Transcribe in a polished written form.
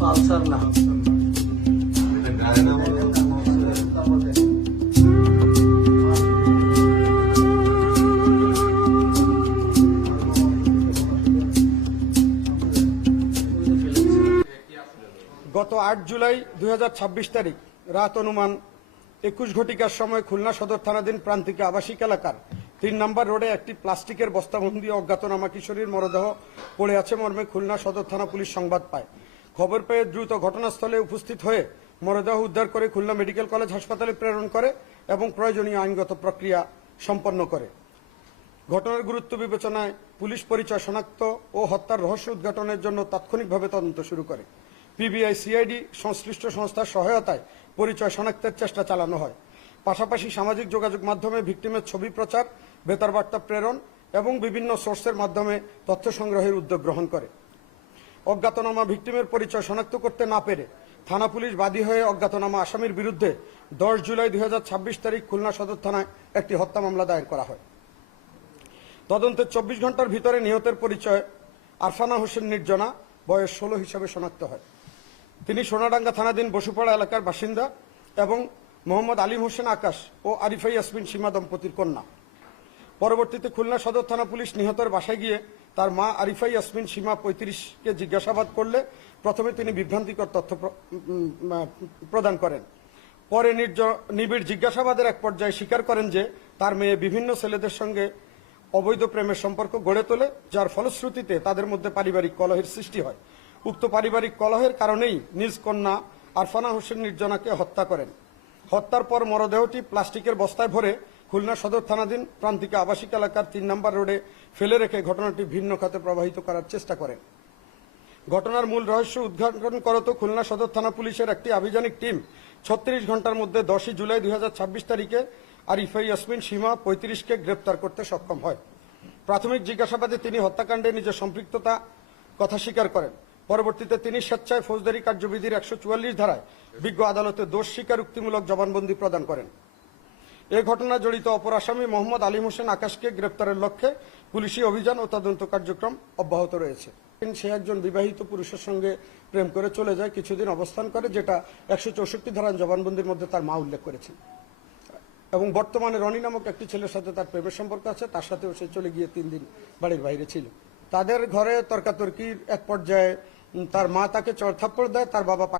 Pulsar না গত ৮ জুলাই ২০২৬ তারিখ রাত অনুমান ২১ ঘটিকার সময় খুলনা সদর থানাধীন প্রান্তিক আবাসিক এলাকার ৩ নম্বর রোডে একটি প্লাস্টিকের বস্তাবন্দি অজ্ঞাতনামা কিশোরীর মরদেহ পড়ে আছে মর্মে খুলনা সদর থানা পুলিশ সংবাদ পায়। খবর পেয়ে দ্রুত ঘটনাস্থলে উপস্থিত হয়ে মরদেহ উদ্ধার করে খুলনা মেডিকেল কলেজ হাসপাতালে প্রেরণ করে এবং প্রয়োজনীয় আইনগত প্রক্রিয়া সম্পন্ন করে। ঘটনার গুরুত্ব বিবেচনায় পুলিশ পরিচয় শনাক্ত ও হত্যার রহস্য উদ্ঘাটনের জন্য তাৎক্ষণিকভাবে তদন্ত শুরু করে। পিবিআই সিআইডি সংশ্লিষ্ট সংস্থার সহায়তায় পরিচয় শনাক্তের চেষ্টা চালানো হয়। পাশাপাশি সামাজিক যোগাযোগ মাধ্যমে ভিকটিমের ছবি প্রচার, বেতার বার্তা প্রেরণ এবং বিভিন্ন সোর্সের মাধ্যমে তথ্য সংগ্রহের উদ্যোগ গ্রহণ করে। অজ্ঞাতনামা ভিকটিমের পরিচয় শনাক্ত করতে না পেরে থানা পুলিশ বাদী হয়ে অজ্ঞাতনামা আসামির বিরুদ্ধে 10 জুলাই ২০২৬ তারিখ খুলনা সদর থানায় একটি হত্যা মামলা দায়ের করা হয়। তদন্তের ২৪ ঘন্টার ভিতরে নিহতের পরিচয় আরফানা হোসেন নির্জনা, বয়স 16 হিসাবে শনাক্ত হয়। তিনি সোনাডাঙ্গা থানাধীন বসুপাড়া এলাকার বাসিন্দা এবং মোহাম্মদ আলিম হোসেন আকাশ ও আরিফা ইয়াসমিন সীমা দম্পতির কন্যা। পরবর্তীতে খুলনা সদর থানা পুলিশ নিহতের বাসায় গিয়ে তার মা আরিফা ইয়াসমিন সীমা 35কে জিজ্ঞাসাবাদ করলে প্রথমে তিনি বিভ্রান্তিকর তথ্য প্রদান করেন। পরে নিবিড় জিজ্ঞাসাবাদের এক পর্যায়ে স্বীকার করেন যে তার মেয়ে বিভিন্ন ছেলেদের সঙ্গে অবৈধ প্রেমের সম্পর্ক গড়ে তোলে, যার ফলশ্রুতিতে তাদের মধ্যে পারিবারিক কলহের সৃষ্টি হয়। উক্ত পারিবারিক কলহের কারণেই নিজ কন্যা আরফানা হোসেন নির্জনাকে হত্যা করেন। হত্যার পর মরদেহটি প্লাস্টিকের বস্তায় ভরে খুলনা সদর থানাধীন প্রান্তিক আবাসিক এলাকার ৩ নম্বর রোডে ফেলে রেখে ঘটনাটি ভিন্ন খাতে প্রবাহিত করার চেষ্টা করেন। ঘটনার মূল রহস্য উদ্ঘাটন করত খুলনা সদর থানা পুলিশের একটি আভিযানিক টিম ৩৬ ঘন্টার মধ্যে 10 জুলাই ২০২৬ তারিখে আরিফা ইয়াসমিন সীমা 35কে গ্রেপ্তার করতে সক্ষম হয়। প্রাথমিক জিজ্ঞাসাবাদে তিনি হত্যাকাণ্ডে নিজের সম্পৃক্ততা কথা স্বীকার করেন। পরবর্তীতে তিনি স্বেচ্ছায় ফৌজদারি কার্যবিধির ১৪৪ ধারায় বিজ্ঞ আদালতে দোষ স্বীকারোক্তিমূলক জবানবন্দি প্রদান করেন। এ ঘটনায় জড়িত অপর আসামি মোহাম্মদ আলিম হোসেন আকাশকে গ্রেপ্তারের লক্ষ্যে পুলিশি অভিযান ও তদন্ত কার্যক্রম অব্যাহত রয়েছে। সে একজন বিবাহিত পুরুষের সঙ্গে প্রেম করে চলে যায়, কিছুদিন অবস্থান করে, যেটা ১৬৪ ধারার জবানবন্দির মধ্যে তার মা উল্লেখ করেছেন। এবং বর্তমানে রনি নামক একটি ছেলের সাথে তার প্রেমের সম্পর্ক আছে, তার সাথেও সে চলে গিয়ে 3 দিন বাড়ির বাইরে ছিল। তাদের ঘরে তর্কাতর্কির এক পর্যায়ে তার মা তাকে চড় থাপ্পড় দেয়, তার বাবা